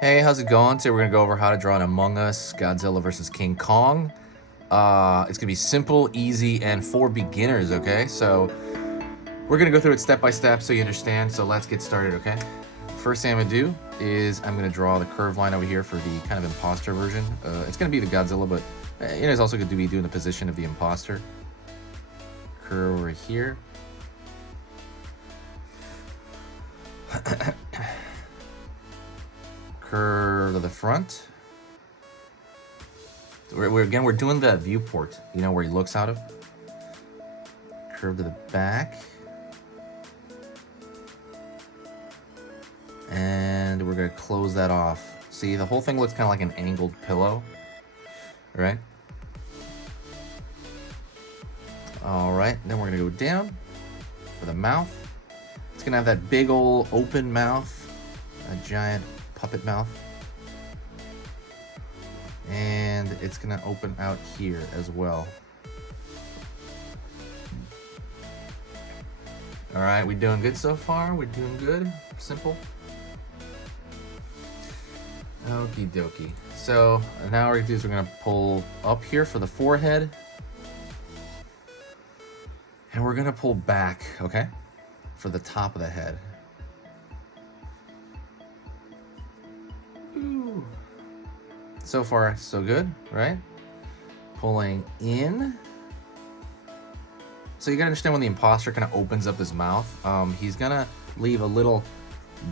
Hey, how's it going? Today we're gonna go over how to draw an Among Us Godzilla versus King Kong. It's gonna be simple, easy, and for beginners, okay? So we're gonna go through it step by step so you understand. So let's get started, okay? First thing I'm gonna do is I'm gonna draw the curved line over here for the kind of imposter version. It's gonna be the Godzilla, but it's also gonna be doing the position of the imposter. Curve over here. Curve to the front. We're doing the viewport, you know, where he looks out of. Curve to the back. And we're gonna close that off. See, the whole thing looks kind of like an angled pillow, right? All right, then we're gonna go down for the mouth. It's gonna have that big old open mouth, a giant puppet mouth. And it's gonna open out here as well. All right, we doing good so far? We're doing good, simple. Okie dokie. So now what we're gonna do is we're gonna pull up here for the forehead. And we're gonna pull back, okay? For the top of the head. Ooh. So far, so good, right? Pulling in. So you gotta understand when the imposter kind of opens up his mouth, he's gonna leave a little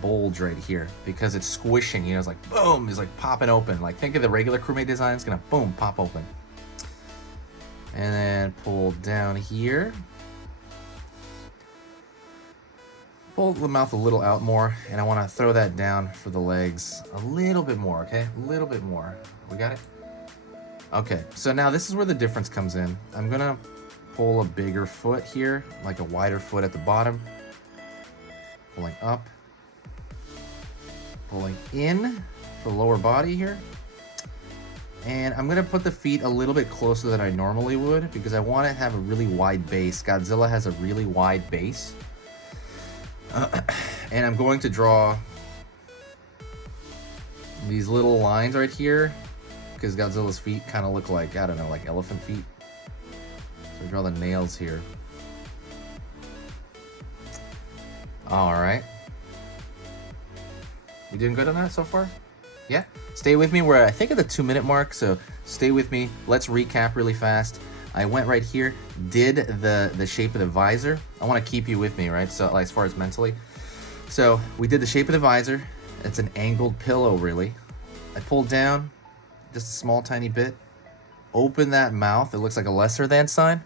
bulge right here because it's squishing, you know, it's like boom, it's like popping open. Like think of the regular crewmate design, it's gonna boom, pop open. And then pull down here. Pull the mouth a little out more, and I want to throw that down for the legs a little bit more, okay? A little bit more. We got it? Okay, so now this is where the difference comes in. I'm gonna pull a bigger foot here, like a wider foot at the bottom. Pulling up. Pulling in for the lower body here. And I'm gonna put the feet a little bit closer than I normally would because I want to have a really wide base. Godzilla has a really wide base. And I'm going to draw these little lines right here because Godzilla's feet kind of look like, I don't know, like elephant feet. So draw the nails here. All right. You doing good on that so far? Yeah? Stay with me. We're, I think, at the 2-minute mark, so stay with me. Let's recap really fast. I went right here, did the shape of the visor. I want to keep you with me, right? So like, as far as mentally. So we did the shape of the visor. It's an angled pillow, really. I pulled down just a small, tiny bit. Open that mouth. It looks like a lesser than sign.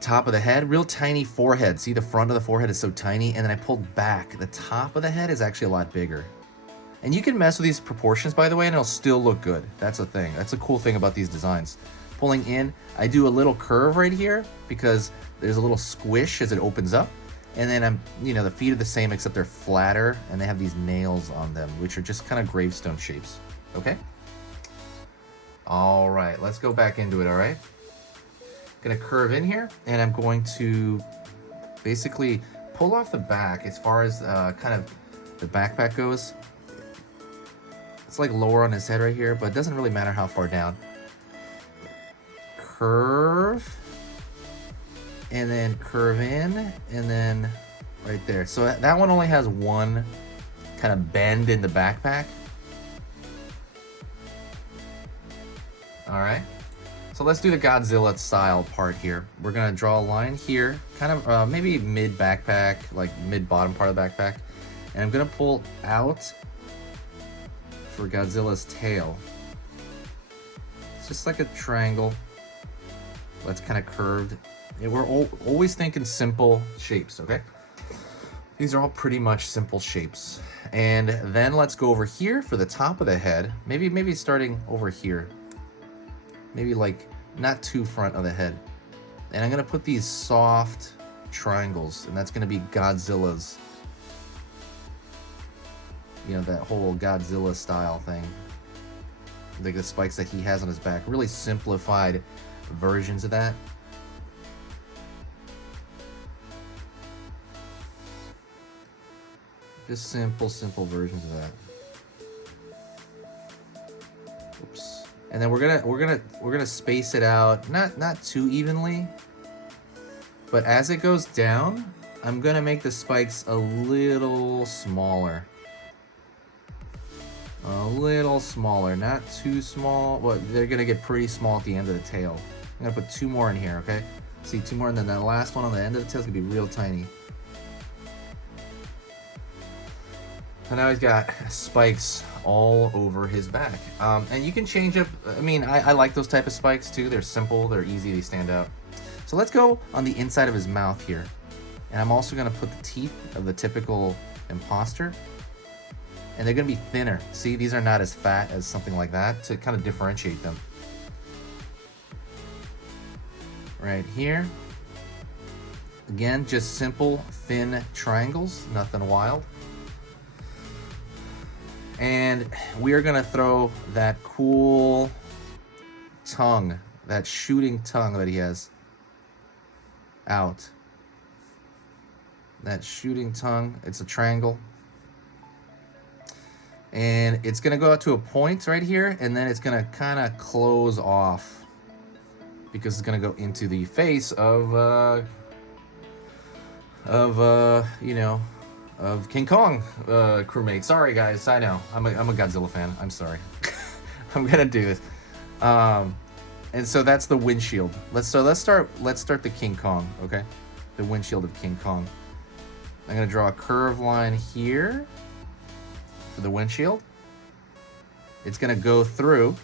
Top of the head, real tiny forehead. See, the front of the forehead is so tiny. And then I pulled back. The top of the head is actually a lot bigger. And you can mess with these proportions, by the way, and it'll still look good. That's the thing. That's a cool thing about these designs. Pulling in, I do a little curve right here because there's a little squish as it opens up. And then the feet are the same except they're flatter and they have these nails on them, which are just kind of gravestone shapes. Okay? All right, let's go back into it, all right? Gonna curve in here and I'm going to basically pull off the back as far as kind of the backpack goes. It's like lower on his head right here, but it doesn't really matter how far down. Curve, and then curve in, and then right there. So that one only has one kind of bend in the backpack. All right. So let's do the Godzilla style part here. We're gonna draw a line here, kind of maybe mid backpack, like mid bottom part of the backpack. And I'm gonna pull out for Godzilla's tail. It's just like a triangle. That's kind of curved. And we're always thinking simple shapes, okay? These are all pretty much simple shapes. And then let's go over here for the top of the head. Maybe starting over here. Maybe like not too front of the head. And I'm gonna put these soft triangles, and that's gonna be Godzilla's, you know, that whole Godzilla style thing. Like the spikes that he has on his back. Really simplified versions of that. Just simple versions of that. And then we're gonna space it out, not too evenly, but as it goes down, I'm gonna make the spikes a little smaller. A little smaller, not too small. Well, they're gonna get pretty small at the end of the tail. I'm gonna put 2 more in here, okay? See, 2 more, and then that last one on the end of the tail is gonna be real tiny. So now he's got spikes all over his back. And you can change up, I mean, I like those type of spikes too. They're simple, they're easy, they stand out. So let's go on the inside of his mouth here. And I'm also gonna put the teeth of the typical impostor. And they're gonna be thinner. See, these are not as fat as something like that, to kind of differentiate them. Right here. Again, just simple, thin triangles, nothing wild. And we are gonna throw that cool tongue, that shooting tongue that he has, out. That shooting tongue, it's a triangle. And it's gonna go out to a point right here, and then it's gonna kind of close off because it's gonna go into the face of you know, of King Kong crewmate. Sorry guys, I know I'm a Godzilla fan. I'm sorry. I'm gonna do this. And so that's the windshield. Let's start the King Kong, okay? The windshield of King Kong. I'm gonna draw a curved line here for the windshield. It's gonna go through.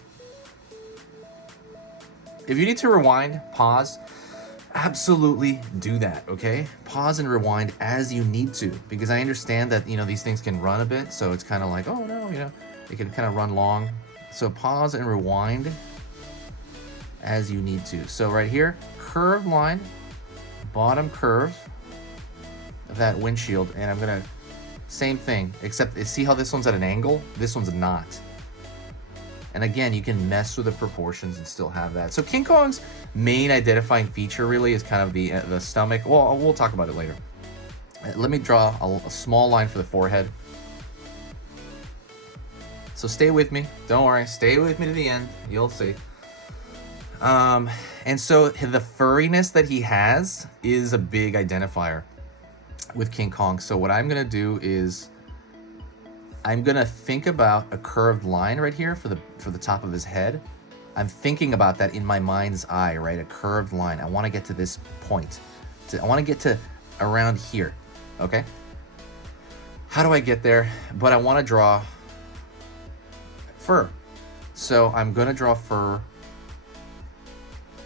If you need to rewind, pause, absolutely do that, okay? Pause and rewind as you need to, because I understand that, you know, these things can run a bit, so it's kind of like, oh no, you know, it can kind of run long. So pause and rewind as you need to. So right here, curved line, bottom curve of that windshield, and I'm gonna, same thing, except see how this one's at an angle? This one's not. And again, you can mess with the proportions and still have that. So King Kong's main identifying feature really is kind of the stomach. Well, we'll talk about it later. Let me draw a small line for the forehead. So stay with me. Don't worry. Stay with me to the end. You'll see. And so the furriness that he has is a big identifier with King Kong. So what I'm going to do is I'm going to think about a curved line right here for the top of his head. I'm thinking about that in my mind's eye, right? A curved line. I want to get to this point. I want to get to around here, okay? How do I get there? But I want to draw fur. So I'm going to draw fur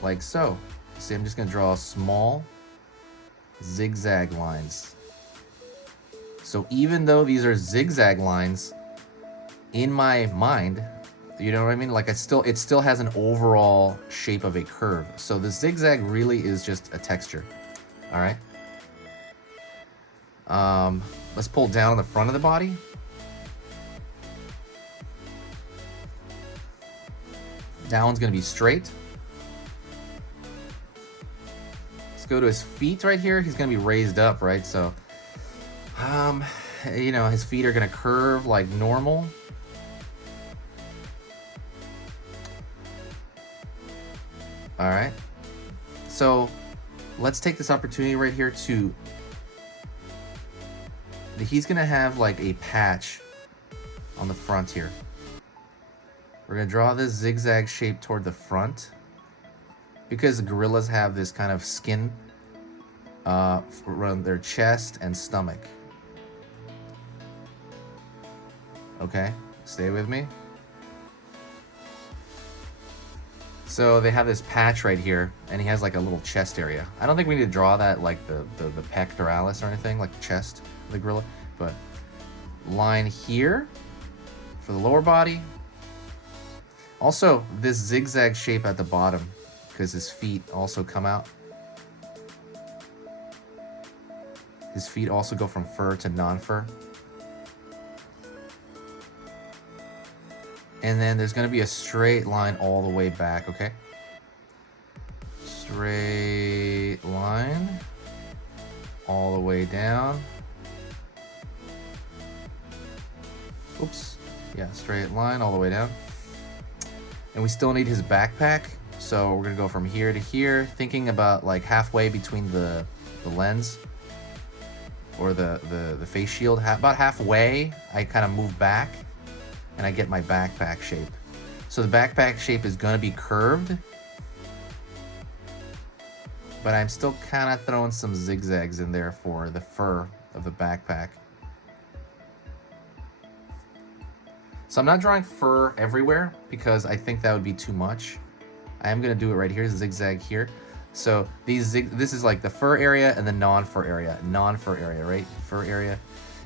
like so. See, I'm just going to draw small zigzag lines. So even though these are zigzag lines, in my mind, you know what I mean? Like it still has an overall shape of a curve. So the zigzag really is just a texture. All right. Let's pull down on the front of the body. That one's gonna be straight. Let's go to his feet right here. He's gonna be raised up, right? So, you know, his feet are gonna curve like normal. All right. So let's take this opportunity right here to, he's gonna have like a patch on the front here. We're gonna draw this zigzag shape toward the front because gorillas have this kind of skin around their chest and stomach. Okay, stay with me. So they have this patch right here, and he has like a little chest area. I don't think we need to draw that like the pectoralis or anything, like the chest of the gorilla, but line here for the lower body. Also, this zigzag shape at the bottom, because his feet also come out. His feet also go from fur to non-fur. And then there's going to be a straight line all the way back, okay? Straight line all the way down. Oops. Yeah, straight line all the way down. And we still need his backpack. So we're gonna go from here to here, thinking about like halfway between the lens or the face shield. About halfway, I kind of move back and I get my backpack shape. So the backpack shape is gonna be curved, but I'm still kind of throwing some zigzags in there for the fur of the backpack. So I'm not drawing fur everywhere because I think that would be too much. I am gonna do it right here, zigzag here. So this is like the fur area and the non-fur area, right? Fur area.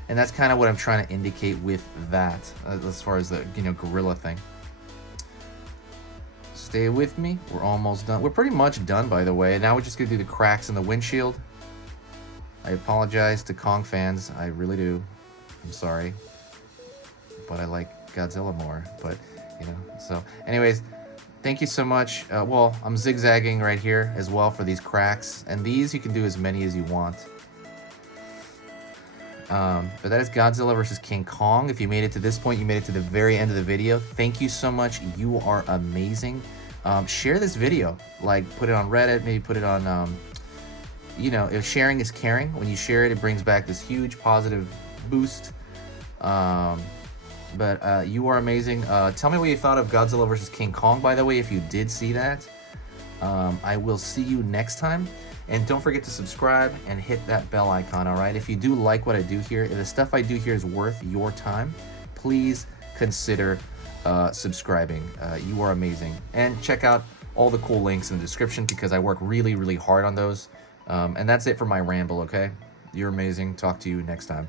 And that's kind of what I'm trying to indicate with that, as far as the, gorilla thing. Stay with me, we're almost done. We're pretty much done, by the way. Now we're just gonna do the cracks in the windshield. I apologize to Kong fans, I really do. I'm sorry. But I like Godzilla more, but, so anyways, thank you so much. Well, I'm zigzagging right here as well for these cracks, and these you can do as many as you want. But that is Godzilla versus King Kong. If you made it to this point, you made it to the very end of the video. Thank you so much. You are amazing. Share this video, like put it on Reddit, maybe put it on, if sharing is caring. When you share it, it brings back this huge positive boost. But you are amazing. Tell me what you thought of Godzilla vs. King Kong, by the way, if you did see that. I will see you next time. And don't forget to subscribe and hit that bell icon, all right? If you do like what I do here, if the stuff I do here is worth your time, please consider subscribing. You are amazing. And check out all the cool links in the description because I work really, really hard on those. And that's it for my ramble, okay? You're amazing. Talk to you next time.